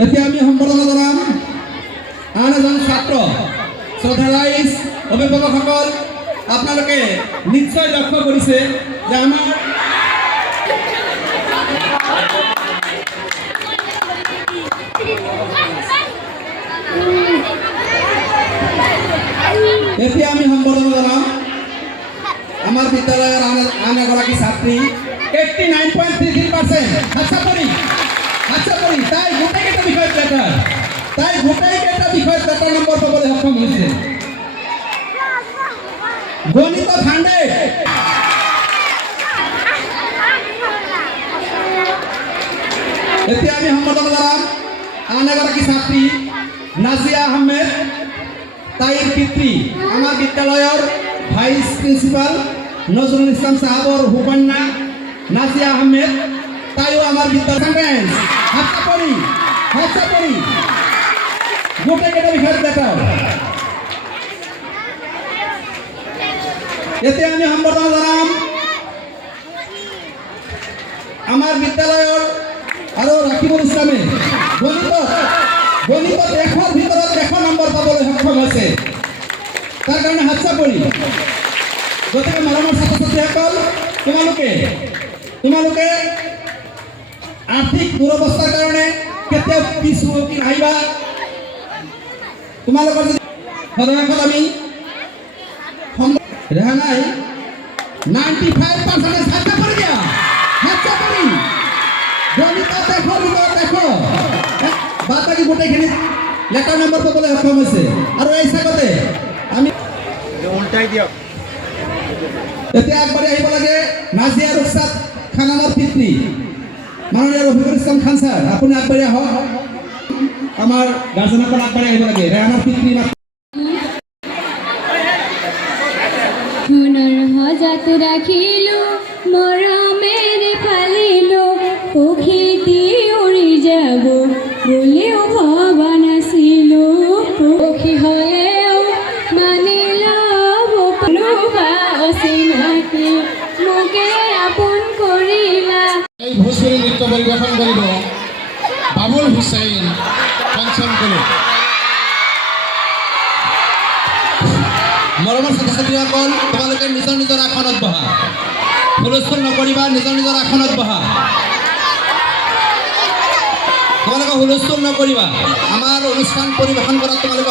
এতিয়া আমি সম্বৰ্ধনা জনাম আন এজন ছাত্ৰ শ্ৰদ্ধাৰাইজ অভিভাৱকসকল। আপোনালোকে নিশ্চয় লক্ষ্য কৰিছে যে আমাৰ এতিয়া আমি সম্বৰ্ধনা জনাম আমাৰ বিদ্যালয়ৰ আন এগৰাকী ছাত্ৰী 89.33% হাতছা পৰি তাই গোটেইকেইটা বিষয়ত লেটাৰ নম্বৰ পাবলৈ সক্ষম হৈছে। গণিতত 100। এতিয়া আমি সম্বৰ্ধনা জনাম আন এগৰাকী ছাত্ৰী নাজিয়া আহমেদ। তাইৰ পিতৃ আমাৰ বিদ্যালয়ৰ ভাইচ প্ৰিন্সিপাল নজরুল ইসলাম সাহাবর হুকন্যা নাজিয়া আহমেদ। তাইও আমার বিদ্যালয় হাতছা পরি গোটেইকেইটা বিষয়ত লেটাৰ। এতিয়া আমি সম্বৰ্ধনা জনাম আমাৰ বিদ্যালয়ৰ আৰু ৰাকিবুল ইছলামে গণিতত 100ৰ ভিতৰত 100 নম্বৰ পাবলৈ সক্ষম হৈছে। তাৰ কাৰণে হাতছা পৰি। গতিকে মৰমৰ ছাত্ৰ ছাত্ৰীসকল, তোমালোকে আৰ্থিক দুৰৱস্থাৰ কাৰণে কেতিয়াও পিছ হুহকি নাহিবা। তোমালোকৰ যদি সদনত আমি ৰেহানাই 95% হাতছা পৰি দিয়া। হাতছা পৰি গণিতত 100ৰ ভিতৰত 100 বাদ বাকী গোটেইখিনি লেটাৰ নম্বৰ পাবলৈ সক্ষম হৈছে। আৰু এই চাগতে আমি উল্টাই দিয়ক। এতিয়া আগবাঢ়ি আহিব লাগে নাজিয়া ৰুখছাত খানামৰ পিতৃ মাননীয় রফিকুল ইসলাম খান স্যার। আপুনি আগবাঢ়ি আহক। আমাৰ গাৰ্জেনসকল আগবাঢ়ি আহিব লাগে। ৰেহানাৰ পিতৃ সোণৰ সজাত ৰাখিলো মৰমেৰে ফালিলো পক্ষীটি উৰি যাব বুলিও ভবা নাছিলো। পক্ষী হয়েও মানিল অচিনাকি মোকে আপোন কৰিলা। এই ভোজপুৰী নৃত্য পৰিৱেশন কৰিব বাবুল হুছেইন পঞ্চমকুলি। মৰমৰ ছাত্ৰ ছাত্ৰীসকল, তোমালোকে নিজৰ আসনত বহা। হুলস্থুল নকৰিবা, নিজৰ আসনত বহা। তোমালোকে হুলস্থুল নকৰিবা। আমাৰ অনুষ্ঠান পৰিৱেশন কৰাত তোমালোকে